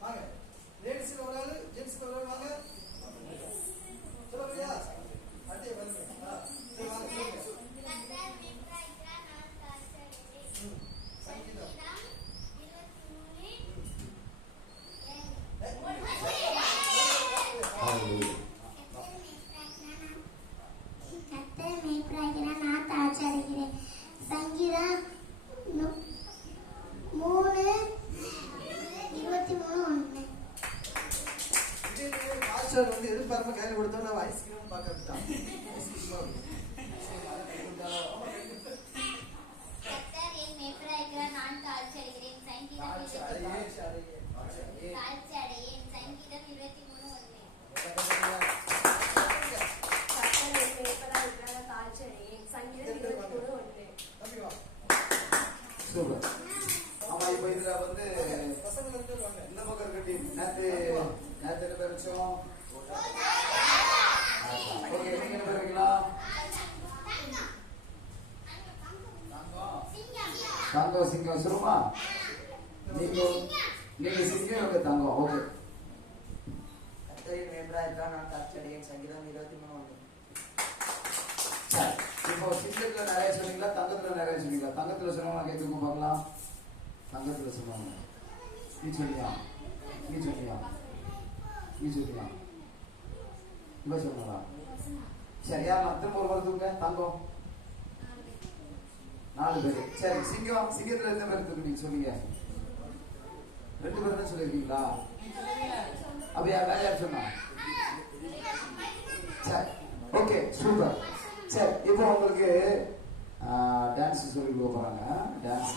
வாங்க. லேடிஸில் ஒரு ஆள் ஜென்ஸில் ஒரு ஆள் வாங்க. சொல்லுங்கய்யா. அடுத்தே சங்கீதா மாஸ்டர் வந்து எதிர்பார்ப்ப கையில் கொடுத்தோம் நான் ஐஸ்கிரீம் கர்த்தர் என் மேய்ப்பராயிருக்கிறார், நான் தாழ்ச்சி வச்சோம் ஓகே நீங்க என்ன பேர் வைக்கலாம் தங்கம் சிங்கம் சொல்லுமா? நீங்க நீங்க சிங்கம் இவங்க தங்கம் ஓகே. கர்த்தரின் மேய்ப்பராயிருக்கிறார், நான் தாழ்ச்சியடையேன். சங்கீதம் இருபத்தி மூணு ஒன்று. சரி. இப்போ சிங்கத்துல நிறைய சொன்னீங்களா? தங்கத்துல நிறைய சொன்னீங்களா? தங்கத்துல சொன்னவங்க கேட்குங்க பார்க்கலாம். தங்கத்துல சொன்னவங்க. நீ சொல்லியா? நீ சொல்லியா? நீ சொல்லியா இவ சரியா சரி யார் திரும்ப ஒரு வருதுங்க தங்கம் நாலு பேர் சரி சிங்கம் சிங்கத்துல எத்தனை பேர் தூக்குனீங்க சொல்லுங்க ரெண்டு பேர் தான் சொல்லிருக்கீங்களா அப்படியா வேற யார் சொன்னா சரி ஓகே சூப்பர் சரி இப்போ உங்களுக்கு டான்ஸ் சொல்லி போறாங்க டான்ஸ்